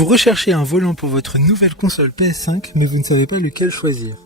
Vous recherchez un volant pour votre nouvelle console PS5, mais vous ne savez pas lequel choisir.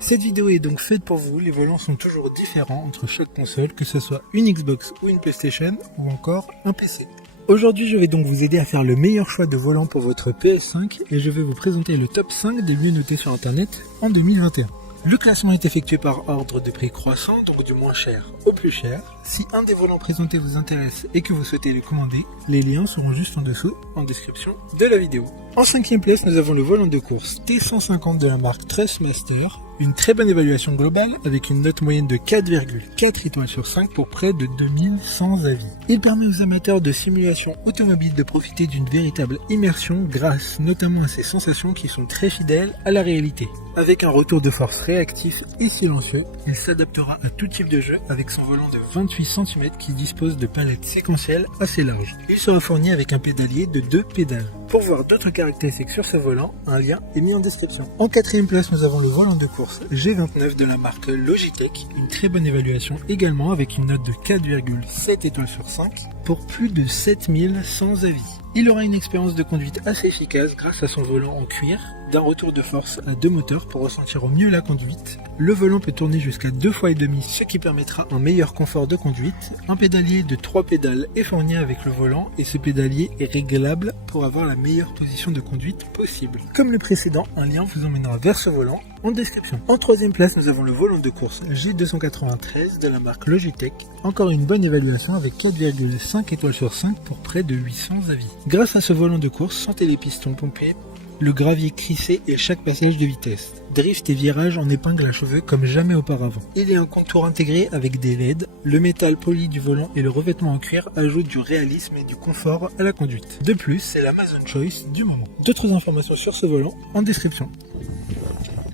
Cette vidéo est donc faite pour vous, les volants sont toujours différents entre chaque console, que ce soit une Xbox ou une PlayStation, ou encore un PC. Aujourd'hui, je vais donc vous aider à faire le meilleur choix de volant pour votre PS5, et je vais vous présenter le top 5 des mieux notés sur internet en 2021. Le classement est effectué par ordre de prix croissant, donc du moins cher au plus cher. Si un des volants présentés vous intéresse et que vous souhaitez le commander, les liens seront juste en dessous, en description de la vidéo. En 5e place, nous avons le volant de course T150 de la marque Trustmaster. Une très bonne évaluation globale avec une note moyenne de 4,4 étoiles sur 5 pour près de 2100 avis. Il permet aux amateurs de simulation automobile de profiter d'une véritable immersion grâce notamment à ses sensations qui sont très fidèles à la réalité. Avec un retour de force réactif et silencieux, il s'adaptera à tout type de jeu avec son volant de 28 cm qui dispose de palettes séquentielles assez larges. Il sera fourni avec un pédalier de 2 pédales. Pour voir d'autres caractéristiques sur ce volant, un lien est mis en description. En 4e place, nous avons le volant de course G29 de la marque Logitech. Une très bonne évaluation également avec une note de 4,7 étoiles sur 5 pour plus de 7100 avis. Il aura une expérience de conduite assez efficace grâce à son volant en cuir, d'un retour de force à 2 moteurs pour ressentir au mieux la conduite. Le volant peut tourner jusqu'à 2 fois et demi, ce qui permettra un meilleur confort de conduite. Un pédalier de 3 pédales est fourni avec le volant et ce pédalier est réglable pour avoir la meilleure position de conduite possible. Comme le précédent, un lien vous emmènera vers ce volant en description. En 3e place, nous avons le volant de course G293 de la marque Logitech. Encore une bonne évaluation avec 4,5 étoiles sur 5 pour près de 800 avis. Grâce à ce volant de course, sentez les pistons pomper, le gravier crissé et chaque passage de vitesse. Drift et virage en épingle à cheveux comme jamais auparavant. Il y a un contour intégré avec des LED, le métal poli du volant et le revêtement en cuir ajoutent du réalisme et du confort à la conduite. De plus, c'est l'Amazon Choice du moment. D'autres informations sur ce volant en description.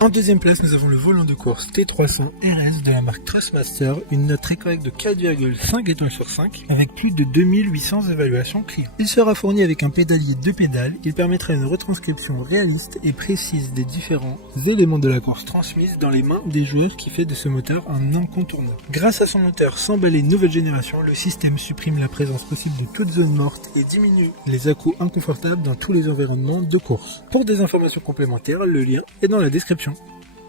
En 2e place, nous avons le volant de course T300 RS de la marque Trustmaster, une note très correcte de 4,5 étoiles sur 5 avec plus de 2800 évaluations clients. Il sera fourni avec un pédalier 2 pédales, il permettra une retranscription réaliste et précise des différents éléments de la course transmise dans les mains des joueurs qui fait de ce moteur un incontournable. Grâce à son moteur sans balai nouvelle génération, le système supprime la présence possible de toute zone morte et diminue les à-coups inconfortables dans tous les environnements de course. Pour des informations complémentaires, le lien est dans la description.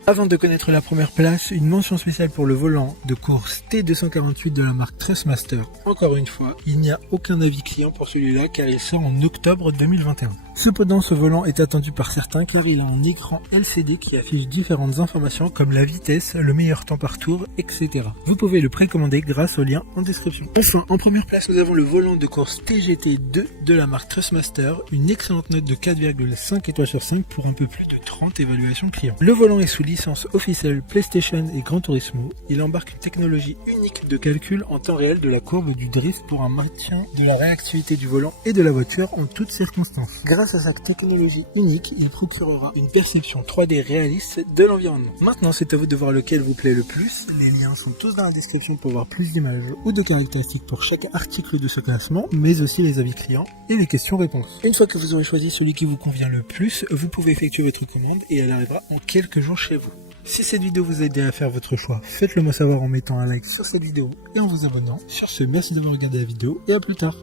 Avant de connaître la première place, une mention spéciale pour le volant de course T248 de la marque Trustmaster. Encore une fois, il n'y a aucun avis client pour celui-là car il sort en octobre 2021. Cependant, ce volant est attendu par certains car il a un écran LCD qui affiche différentes informations comme la vitesse, le meilleur temps par tour, etc. Vous pouvez le précommander grâce au lien en description. Enfin, en première place, nous avons le volant de course TGT2 de la marque Trustmaster, une excellente note de 4,5 étoiles sur 5 pour un peu plus de 30 évaluations clients. Le volant est sous licence officielle PlayStation et Gran Turismo. Il embarque une technologie unique de calcul en temps réel de la courbe du drift pour un maintien de la réactivité du volant et de la voiture en toutes circonstances. Grâce à sa technologie unique, il procurera une perception 3D réaliste de l'environnement. Maintenant, c'est à vous de voir lequel vous plaît le plus. Les liens sont tous dans la description pour voir plus d'images ou de caractéristiques pour chaque article de ce classement, mais aussi les avis clients et les questions-réponses. Une fois que vous aurez choisi celui qui vous convient le plus, vous pouvez effectuer votre commande et elle arrivera en quelques jours chez vous. Si cette vidéo vous a aidé à faire votre choix, faites-le moi savoir en mettant un like sur cette vidéo et en vous abonnant. Sur ce, merci d'avoir regardé la vidéo et à plus tard.